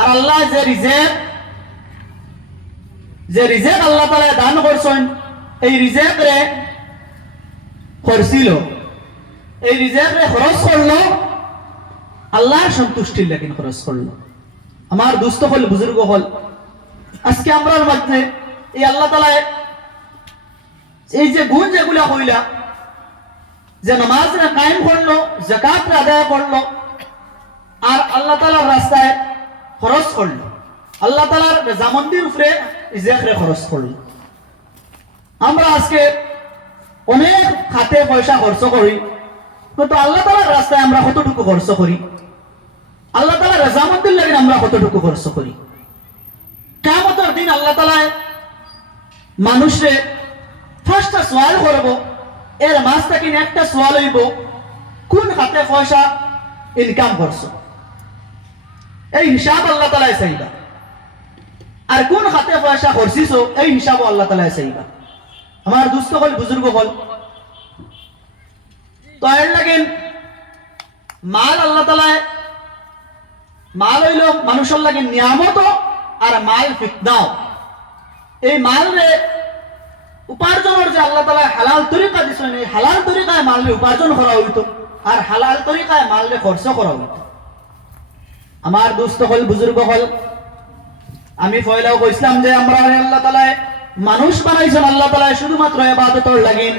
আর আল্লাহ যে যে আল্লাহ তালা দান করছেন, এই রিজেক রে করছিল। এই রে খরচ করল আল্লাহ সন্তুষ্টির লাগিন খরচ করল। আমার দুস্থ হল, বুজুর্গ হল। আজকে আমরার মধ্যে এই আল্লাহ তালায় এই যে গুণ যেগুলা হইলা যে নামাজ কায়েম করল জাকাত আদায় করল, আর আল্লাহ তালার রাস্তায় খরচ করল। আল্লাহ তালার জামন্দির উপরে ইজাকরে খরচ করল। আমরা আজকে অনেক খাতে পয়সা খরচ করি, কিন্তু আল্লাহ তালার রাস্তায় আমরা কতটুকু খরচ করি? আল্লাহ তালা রেজামন্দির লাগে আমরা কতটুকু খরচ করি? কেমতের দিন আল্লাহ তালায় মানুষে ফার্স্টটা সোয়াল করব এর মাছ থেকে একটা সোয়াল হইব কোন হাতে পয়সা ইনকাম করছ? এই হিসাব আল্লাহ তালায় চাইবা। আর কোন হাতে পয়সা খরচিছো এই হিসাবও আল্লাহ তালায় চাইবা। আমার দুস্থ হল, বুজুর্গ হল। তো এর লাগেন মাল আল্লাহ তালায় মাল হইল মানুষের লাগে নিয়ামত আর মাল ফিতনাও। এই মাল রে উপার্জনের যে আল্লাহ তালা হালাল তরিকা দিছেন, এই হালাল তরিকায় মাল উপার্জন করা হইত, আর হালাল তরিকায় মাল খরচ করা হইত। আমার দুস্থ হল, বুজুর্গ হল। আমি ফয়লাও কইছিলাম যে, আমরা আল্লাহ তালায় মানুষ বানাইছেন, আল্লাহ তালায় শুধুমাত্র এবাদতর লাগিন।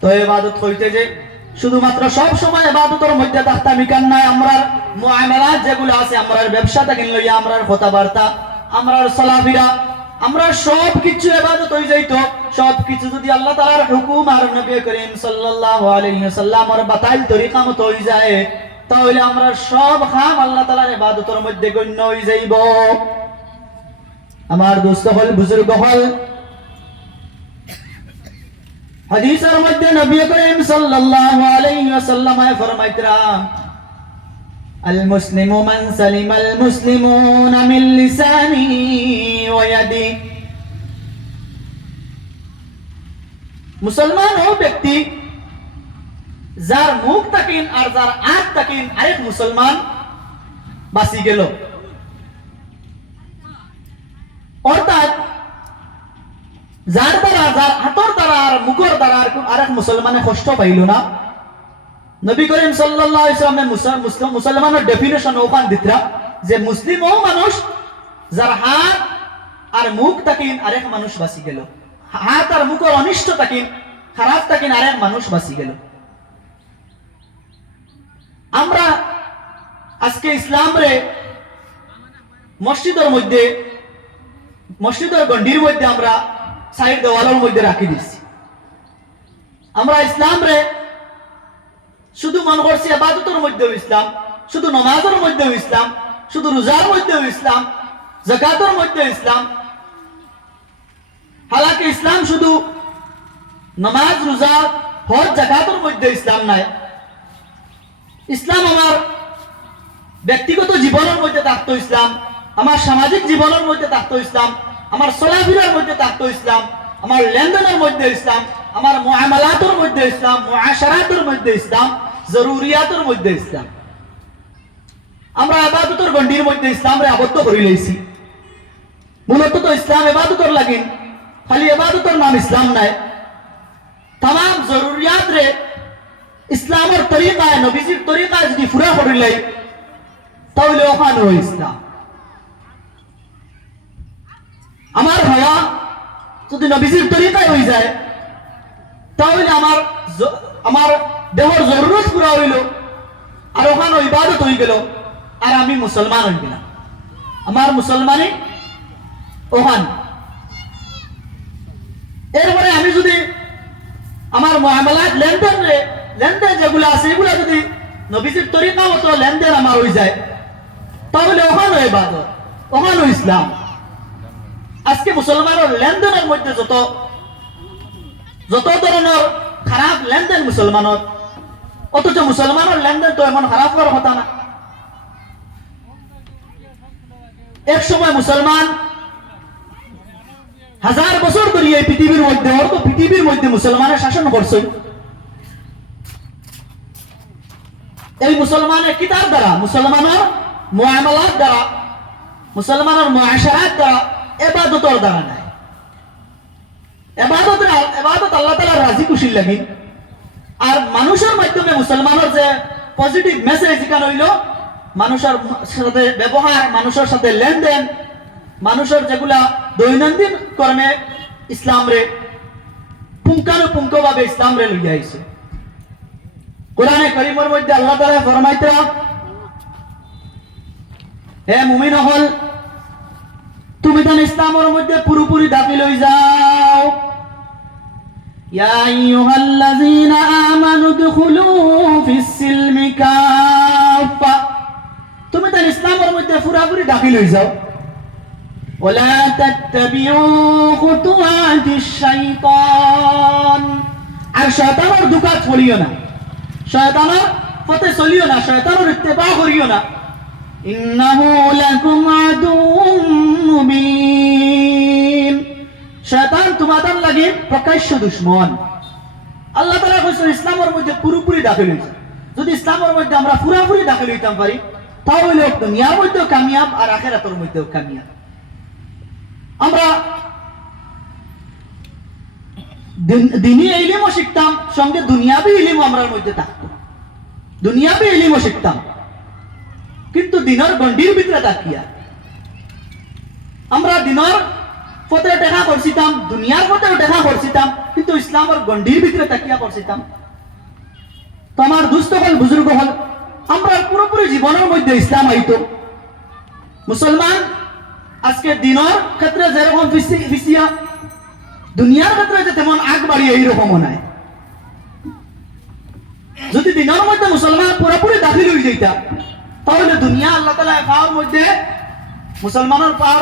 তো এবাদত হইতে যে, শুধুমাত্র সব সময় এবাদতের মধ্যে থাকতাম ইকান নাই? আমরার মুআমালাত যেগুলো আছে, আমরার ব্যবসা থেকে লইয়া, আমরার কথাবার্তা, আমরার চলাফেরা আমরা সব কিছু এবাদত হয়ে যাইতো। সবকিছু যদি আল্লাহ তালার হুকুম আর নবী করিম সাল্লাহ আলহ্লাম আর বাতাইল তরিকা মতো হয়ে যায়, তাহলে আমরা সব খাম আল্লাহ তালার এবাদতর মধ্যে গণ্য হয়ে যাইব। আমার দোস্ত হল, বুজুর্গ হল। হাদিসের মধ্যে নবী করিম সাল্লাহ আলাইহি ওয়াসাল্লাম ফরমাইতরা المسلم من سلم المسلمون من মিন লিসানিহি মুসলমান ও ব্যক্তি, যার মুখ তাকিন আর যার আখ তাকিন আরেক মুসলমান বাঁচি গেল। অর্থাৎ, যার দ্বারা, যার হাতর দ্বারা আর মুখর দ্বারা আর আরেক মুসলমানে কষ্ট পাইল না। নবী করিম মুসলিম মুসলমানের ডেফিনেশন ওখান দিতরা যে মুসলিম ও মানুষ যার হাত আর মুখ তাকিন আরেক মানুষ বাঁচি গেল। হাত আর মুখের অনিষ্ট তাকিন খারাপ তাকিন আরেক মানুষ বাঁচি গেল। আমরা আজকে ইসলাম রে মসজিদের মধ্যে, মসজিদের গন্ডির মধ্যে আমরা সাইড দেওয়ালের মধ্যে রাখি দিচ্ছি আমরা ইসলাম রে শুধু মনে করছি আবাদতের মধ্যেও ইসলাম, শুধু নমাজের মধ্যেও ইসলাম, শুধু রোজার মধ্যেও ইসলাম, জাকাতের মধ্যেও ইসলাম হালাকি ইসলাম শুধু নমাজ, রোজা, হজ জাকাতের মধ্যে ইসলাম নাই। ইসলাম আমার ব্যক্তিগত জীবনের মধ্যে থাকতো ইসলাম, আমার সামাজিক জীবনের মধ্যে থাকতো ইসলাম, আমার চলাফেরার মধ্যে থাকতো ইসলাম, আমার লেনদেনের মধ্যে ইসলাম, আমার মুআমালাতের মধ্যে ইসলাম, মুআশারাতের মধ্যে ইসলাম, জরুরিয়াতের মধ্যে ইসলাম। আমরা আবাদতের গণ্ডির মধ্যে ইসলামরে আবদ্ধ করে লইছি। মূলত তো ইসলাম এবাদতর লাগিন খালি এবাদতর নাম ইসলাম নাই। তাম জরুরিয়াত রে ইসলামের তরিকায়, নবীজির তরিকায় যদি ফুরা করিলাই তাহলে ওখানে ইসলাম। আমার হওয়া যদি নবীজির তরিকায় হয়ে যায়, তাহলে আমার আমার দেহর জরুরত পুরা হইল, আর ওখানে ইবাদত হয়ে গেল, আর আমি মুসলমান হয়ে গেলাম। আমার মুসলমানই ওখান। এরপরে আমি যদি আমার মহামালাত লেনদেন লেনদেন যেগুলো আছে, এগুলো যদি নবীজির তরিকা মতো লেনদেন আমার হয়ে যায়, তাহলে ওখানে ইবাদত, ওখানে ইসলাম। আজকে মুসলমানের লেনদেনের মধ্যে যত যত ধরনের খারাপ লেনদেন মুসলমানের অথচ মুসলমানের লেনদেন তো এমন খারাপ হওয়ার কথা না। এক সময় মুসলমান হাজার বছর ধরে এই পৃথিবীর মধ্যে অর্থ পৃথিবীর মধ্যে মুসলমানের শাসন করছে। এই মুসলমানের কিতার দ্বারা, মুসলমানের মুআমালাত দ্বারা, মুসলমানের মুআশারাত দ্বারা এবাদতর দ্বারা নাই। এবাদত এবাদত আল্লাহ তাআলা রাজি খুশির লাগি। আর মানুষের মাধ্যমে মুসলমানের যে পজিটিভ মেসেজ এখানে হইল? মানুষের সাথে ব্যবহার, মানুষের সাথে লেনদেন, মানুষের যেগুলা দৈনন্দিন কর্মে ইসলাম রে পুঙ্খানুপুঙ্খ ভাবে ইসলাম রে লইয়া আইছে। কোরআনে করিমর মধ্যে আল্লাহ তালা ফরমাইত হে মুমিন হল, তুমি তান ইসলামের মধ্যে পুরোপুরি দাবি লই যাও। ইয়া আইয়ুহাল্লাযীনা আমানু দুখুলু ফিস সিলমি কাফা তুমি তান ইসলামের মধ্যে পুরোপুরি দাবি লই যাও। ولا تتبعوا خطوات الشيطان আর শয়তানের দুকাত চলিও না শয়তানের পথে চলিও না শয়তানের ইত্তেবা করিও না ইন্নাহু লাকুম আদুউম মুবিন শয়তান তোমাদের লাগে প্রকাশ্য দুশ্মন আল্লাহ তাআলা কইছে ইসলামের মধ্যে পুরোপুরি দাখিল হইছে যদি ইসলামের মধ্যে আমরা পুরোপুরি দাখিল হইতাম পারি তাহলে দুনিয়ার মধ্যেও কামিয়াব আর আখেরাতের মধ্যেও কামিয়াব আমরা দিন- দিনী ইলিমও শিখতাম, সঙ্গে দুনিয়াবি ইলিমও আমরার মধ্যে থাকতো। দুনিয়াবি ইলিমও শিখতাম। কিন্তু দিনের গন্ডির ভিতরে তাকিয়া। আমরা দিনের পথে দেখা করছিতাম, দুনিয়ার পথেও দেখা করছিতাম, কিন্তু ইসলামের গন্ডির ভিতরে তাকিয়া করছিতাম। তো আমার দুস্থ হল, বুজুর্গ হল, আমরা পুরোপুরি জীবনের মধ্যে ইসলাম আইত। মুসলমান আজকে দিনের ক্ষেত্রে যেরকম ফিসিয়া দুনিয়ার ক্ষেত্রে যে তেমন আগ বাড়িয়ে এইরকমও নাই। যদি দিনের মধ্যে মুসলমান পুরোপুরি দাখিল হয়ে যেতাম তাহলে দুনিয়া আল্লাহ তালা পাওয়ার মধ্যে মুসলমানের পাওয়ার